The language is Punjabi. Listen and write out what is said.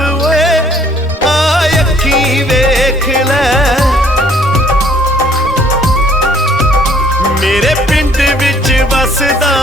ਰੱਬ ਓਏ ਆ ਅੱਖੀ ਵੇਖ ਲੈ। ਮੇਰੇ ਪਿੰਡ ਵਿੱਚ ਵਸਦਾ